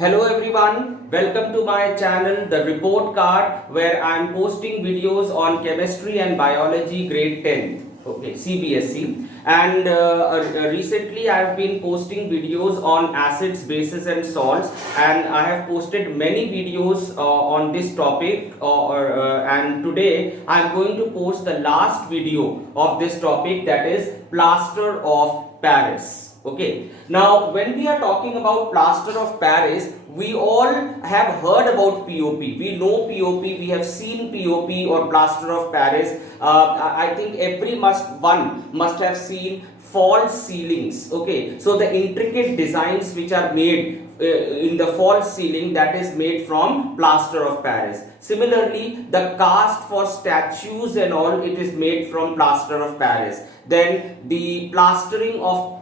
Hello everyone, welcome to my channel The Report Card, where I am posting videos on chemistry and biology grade 10, okay, CBSE. And recently I have been posting videos on acids, bases and salts, and I have posted many videos on this topic, and today I am going to post the last video of this topic, that is Plaster of Paris. Okay, now when we are talking about plaster of Paris, we all have heard about POP. We know POP, we have seen POP or plaster of Paris. I think every one must have seen false ceilings. Okay, so the intricate designs which are made in the false ceiling, that is made from plaster of Paris. Similarly, the cast for statues and all, it is made from plaster of Paris. Then the plastering of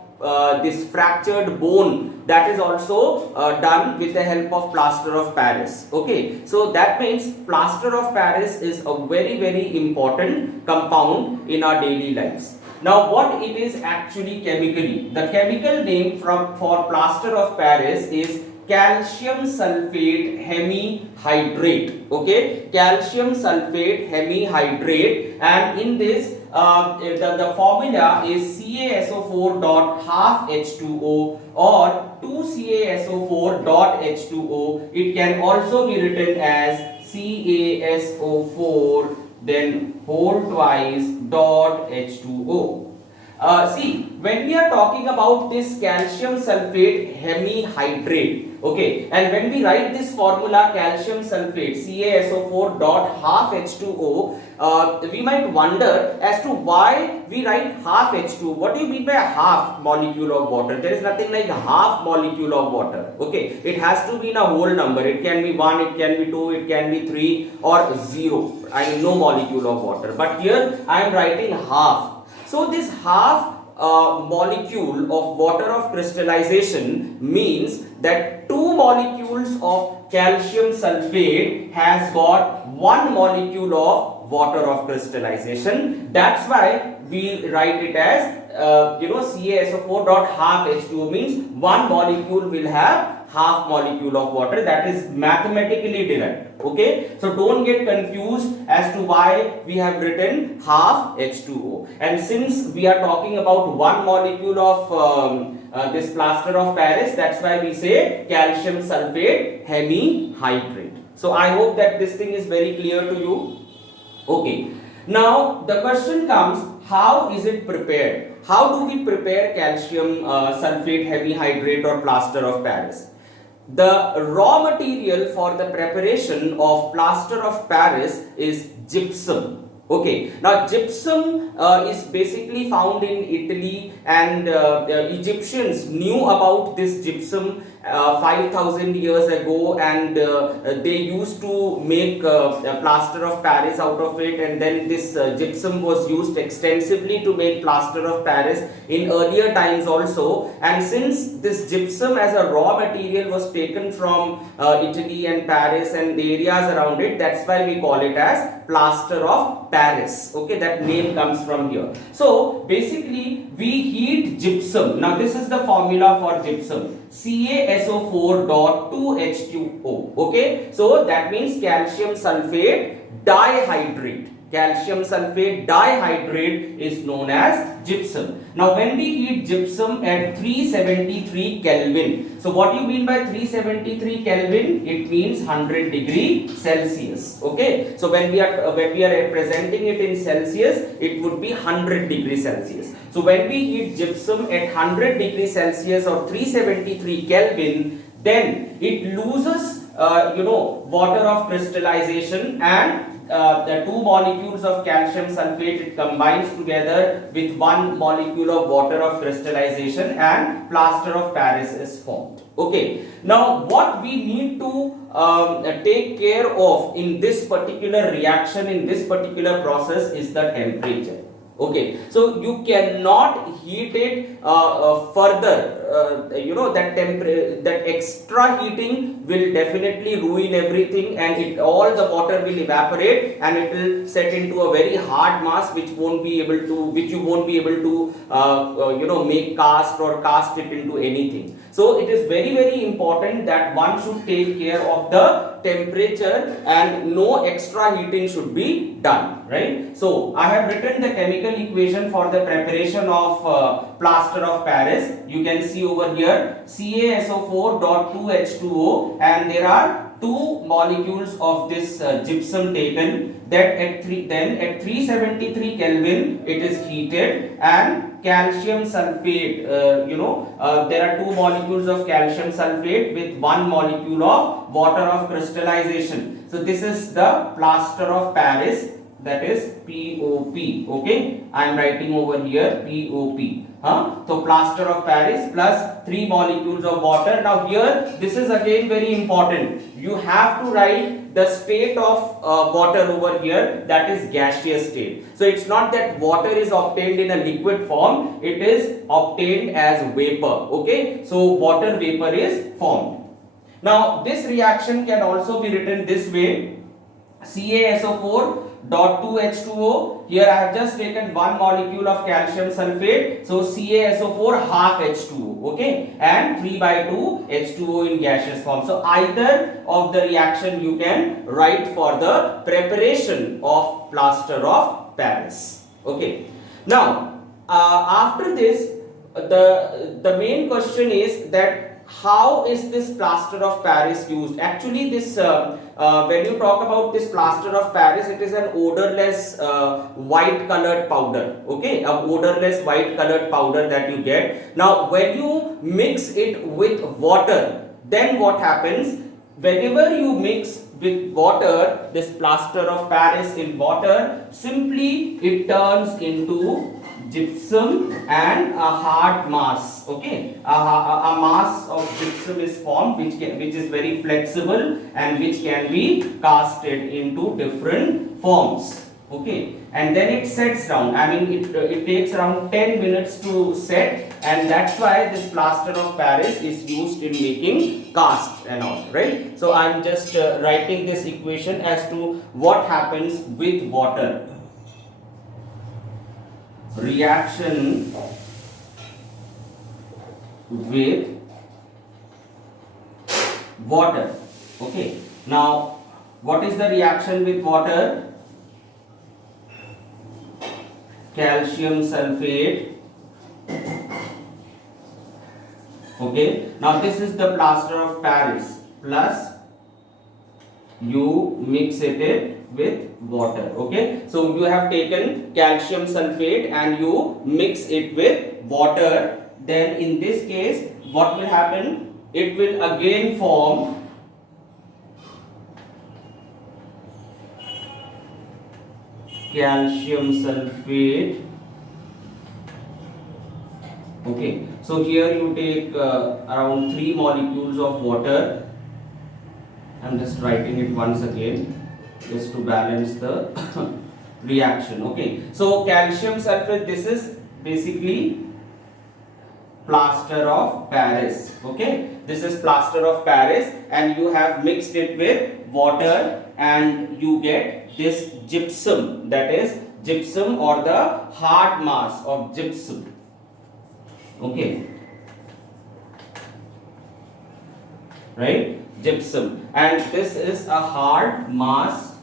this fractured bone, that is also done with the help of plaster of Paris. Okay, so that means plaster of Paris is a very important compound in our daily lives. Now what it is actually chemically, the chemical name for plaster of Paris is calcium sulfate hemihydrate. Okay, calcium sulfate hemihydrate, and in this the formula is CaSO4 dot half H2O or 2CaSO4 dot H2O. It can also be written as CaSO4 then whole twice dot H2O. See, when we are talking about this calcium sulfate hemihydrate, okay, and when we write this formula calcium sulfate CaSO4 dot half H2O, we might wonder as to why we write half H2O. What do you mean by half molecule of water? There is nothing like half molecule of water. Okay, it has to be in a whole number. It can be 1, it can be 2, it can be 3 or 0. I mean no molecule of water. But here I am writing half. So this half molecule of water of crystallization means that 2 molecules of calcium sulfate has got 1 molecule of water of crystallization. That's why we write it as CaSO4 dot half H2O, means 1 molecule will have half molecule of water. That is mathematically derived. Okay, so don't get confused as to why we have written half H2O. And since we are talking about 1 molecule of this plaster of Paris, that's why we say calcium sulfate hemihydrate. So I hope that this thing is very clear to you. Okay, now the question comes, how is it prepared? How do we prepare calcium sulfate hemihydrate or plaster of Paris? The raw material for the preparation of plaster of Paris is gypsum. Okay, now gypsum is basically found in Italy, and Egyptians knew about this gypsum 5,000 years ago, and they used to make a plaster of Paris out of it, and then this gypsum was used extensively to make plaster of Paris in earlier times also. And since this gypsum as a raw material was taken from Italy and Paris and the areas around it, that's why we call it as plaster of Paris. Okay, that name comes from here. So basically we heat gypsum. Now this is the formula for gypsum, CaSO4 dot 2H2O. Okay, so that means calcium sulfate dihydrate. Calcium sulfate dihydrate is known as gypsum. Now when we heat gypsum at 373 Kelvin, so what do you mean by 373 Kelvin? It means 100 degree Celsius. Okay, so when we are representing it in Celsius, it would be 100 degree Celsius. So when we heat gypsum at 100 degree Celsius or 373 Kelvin, then it loses water of crystallization, and the 2 molecules of calcium sulfate, it combines together with 1 molecule of water of crystallization, and plaster of Paris is formed. Okay, now what we need to take care of in this particular reaction, in this particular process, is the temperature. Okay, so you cannot heat it further. That extra heating will definitely ruin everything, and all the water will evaporate, and it will set into a very hard mass, which you won't be able to make cast or cast it into anything. So it is very, very important that one should take care of the temperature, and no extra heating should be done, right? So I have written the chemical equation for the preparation of plaster of Paris. You can see over here CaSO4.2H2O, and there are two molecules of this gypsum taken. That at 373 Kelvin it is heated, and calcium sulfate, there are two molecules of calcium sulfate with one molecule of water of crystallization. So this is the plaster of Paris, that is POP. Okay, I am writing over here POP. So plaster of Paris plus 3 molecules of water. Now here this is again very important. You have to write the state of water over here, that is gaseous state. So it's not that water is obtained in a liquid form, it is obtained as vapor. Okay, so water vapor is formed. Now this reaction can also be written this way: CaSO4.2H2O. Here I have just taken one molecule of calcium sulfate, so CaSO4 half H2O, okay, and 3/2 H2O in gaseous form. So either of the reaction you can write for the preparation of plaster of Paris. Okay. Now after this, the main question is that how is this plaster of Paris used? Actually, this when you talk about this plaster of Paris, it is an odorless white colored powder. Okay, a odorless white colored powder that you get. Now when you mix it with water, then what happens? Whenever you mix with water, this plaster of Paris in water, simply it turns into gypsum and a hard mass. Okay, a mass of gypsum is formed, which is very flexible and which can be casted into different forms. Okay, and then it sets down. I mean, it takes around 10 minutes to set, and that's why this plaster of Paris is used in making casts and all, right? So I'm just writing this equation as to what happens with water. Reaction with water. Okay, now what is the reaction with water? Calcium sulfate. Okay, now this is the plaster of Paris, plus you mix it with water. Okay, so you have taken calcium sulfate and you mix it with water. Then in this case, what will happen? It will again form calcium sulfate. Okay, so here you take around 3 molecules of water. I'm just writing it once again just to balance the reaction. Okay, so calcium sulfate, this is basically plaster of Paris. Okay, this is plaster of Paris, and you have mixed it with water and you get this gypsum, that is gypsum or the hard mass of gypsum. Okay, right, gypsum, and this is a hard mass,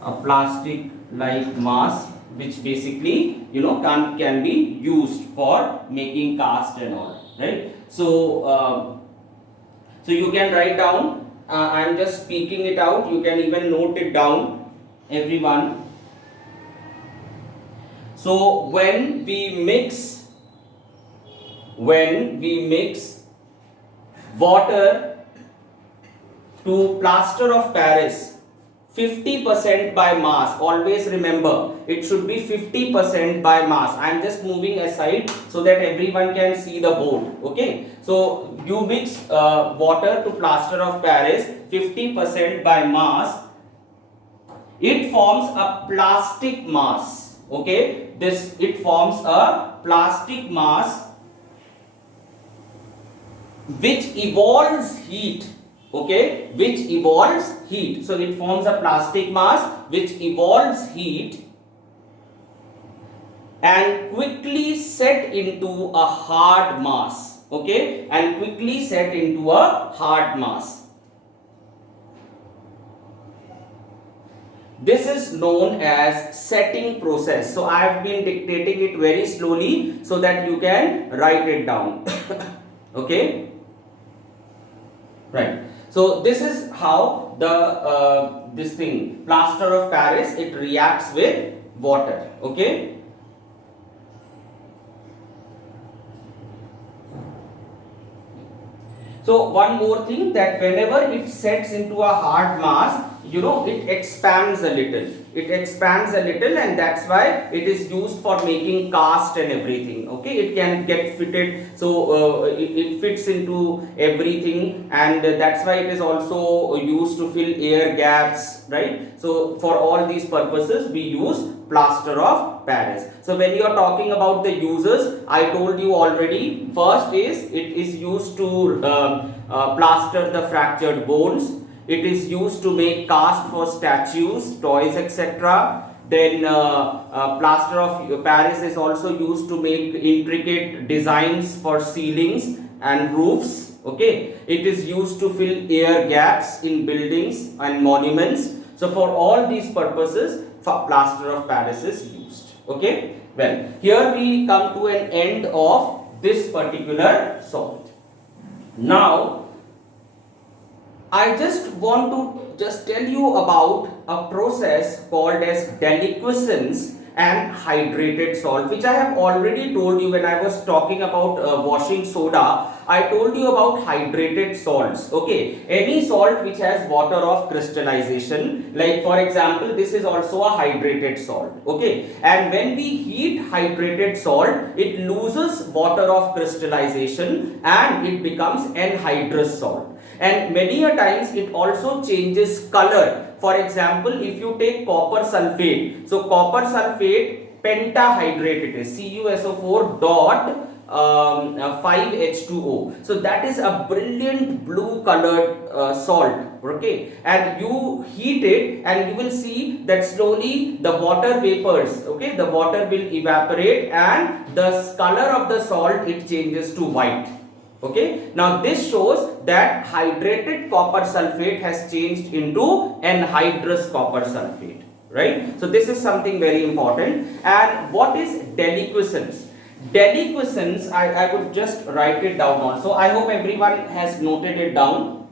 a plastic like mass, which basically can be used for making cast and all, right? So so you can write down, I am just speaking it out, you can even note it down, everyone. So when we mix water to plaster of Paris, 50% by mass, always remember it should be 50% by mass. I am just moving aside so that everyone can see the board. Okay, so you mix water to plaster of Paris 50% by mass, it forms a plastic mass. okay, this it forms a plastic mass which evolves heat, okay, which evolves heat. So it forms a plastic mass which evolves heat and quickly set into a hard mass, okay, and quickly set into a hard mass. This is known as setting process. So I have been dictating it very slowly so that you can write it down. Okay, right. So this is how the this thing plaster of Paris, it reacts with water. Okay. So one more thing, that whenever it sets into a hard mass, you know, it expands a little. It expands a little, and that's why it is used for making cast and everything. Okay, it can get fitted, so it fits into everything, and that's why it is also used to fill air gaps, right? So for all these purposes, we use plaster of Paris. So when you are talking about the uses, I told you already. First is it is used to plaster the fractured bones. It is used to make cast for statues, toys, etc. Then plaster of Paris is also used to make intricate designs for ceilings and roofs. Okay, it is used to fill air gaps in buildings and monuments. So for all these purposes, plaster of Paris is used. Okay, well, here we come to an end of this particular salt. Now I just want to just tell you about a process called as deliquescence and hydrated salt, which I have already told you when I was talking about washing soda. I told you about hydrated salts. Okay, any salt which has water of crystallization, like for example, this is also a hydrated salt. Okay, and when we heat hydrated salt, it loses water of crystallization and it becomes anhydrous salt. And many a times it also changes color. For example, if you take copper sulfate, so copper sulfate pentahydrate, it is CuSO4 dot 5H2O. So that is a brilliant blue colored salt. Okay, and you heat it and you will see that slowly the water vapors, okay, the water will evaporate and the color of the salt, it changes to white. Okay, now this shows that hydrated copper sulfate has changed into anhydrous copper sulfate, right? So this is something very important. And what is deliquescence? Deliquescence, I would just write it down also. I hope everyone has noted it down.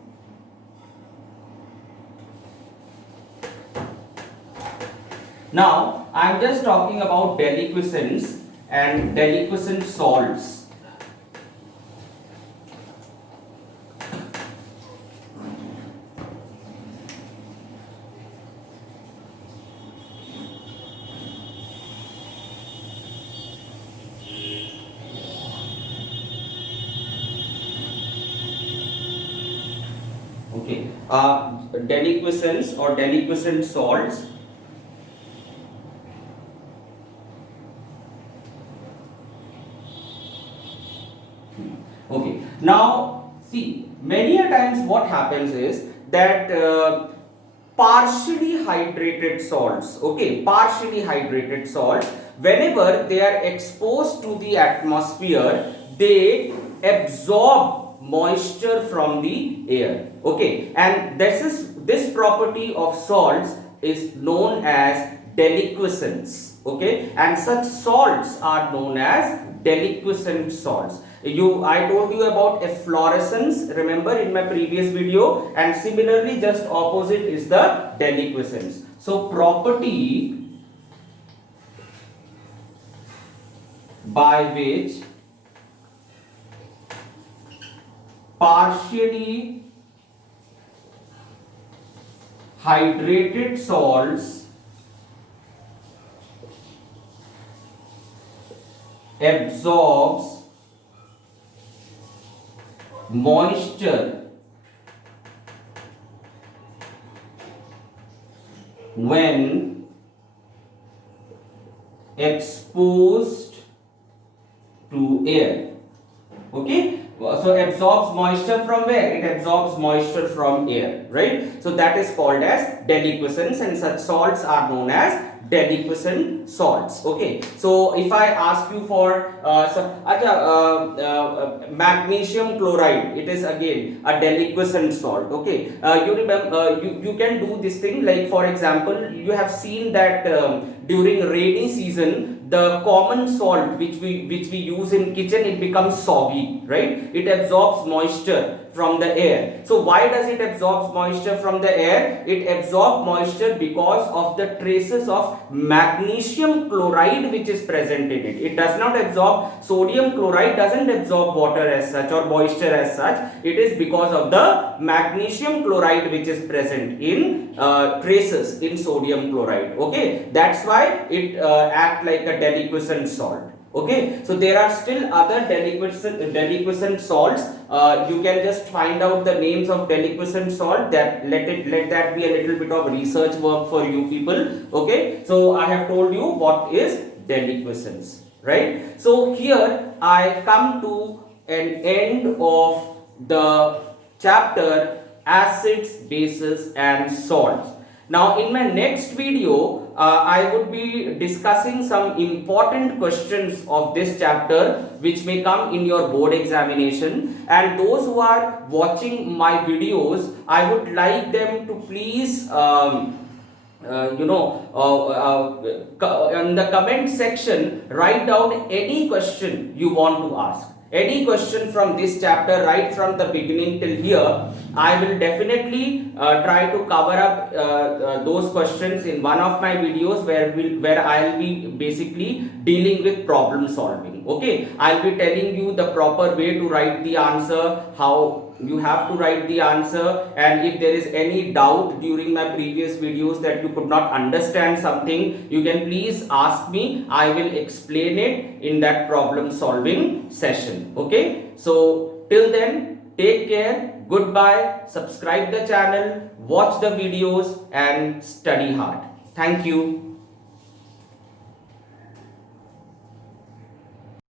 Now I am just talking about deliquescence and deliquescent salts. Okay, deliquescence or deliquescent salts. Okay, now see, many a times what happens is that partially hydrated salts, okay, partially hydrated salts, whenever they are exposed to the atmosphere, they absorb moisture from the air. Okay, and this property of salts is known as deliquescence. Okay, and such salts are known as deliquescent salts. I told you about efflorescence, remember, in my previous video, and similarly just opposite is the deliquescence. So property by which partially hydrated salts absorbs moisture when exposed to air. Okay, so absorbs moisture from where? It absorbs moisture from air, right? So that is called as deliquescence, and such salts are known as deliquescent salts. Okay, so if I ask you for magnesium chloride, it is again a deliquescent salt. Okay, you remember, you can do this thing, like for example, you have seen that during rainy season, the common salt which we use in kitchen, it becomes soggy, right? It absorbs moisture from the air. So why does it absorb moisture from the air? It absorbs moisture because of the traces of magnesium chloride which is present in it. It does not absorb, sodium chloride doesn't absorb water as such or moisture as such. It is because of the magnesium chloride which is present in traces in sodium chloride. Okay, that's why it act like a deliquescent salt. Okay, so there are still other deliquescent salts. You can just find out the names of deliquescent salt. That let that be a little bit of research work for you people. Okay, so I have told you what is deliquescence, right? So here I come to an end of the chapter acids, bases and salts. Now in my next video, I would be discussing some important questions of this chapter which may come in your board examination, and those who are watching my videos, I would like them to please in the comment section write down any question you want to ask. Any question from this chapter, right from the beginning till here, I will definitely try to cover up those questions in one of my videos where I will be basically dealing with problem solving. Okay, I will be telling you the proper way to write the answer, how you have to write the answer, and if there is any doubt during my previous videos that you could not understand something, you can please ask me. I will explain it in that problem solving session. Okay, so till then, take care, goodbye, subscribe the channel, watch the videos and study hard. Thank you.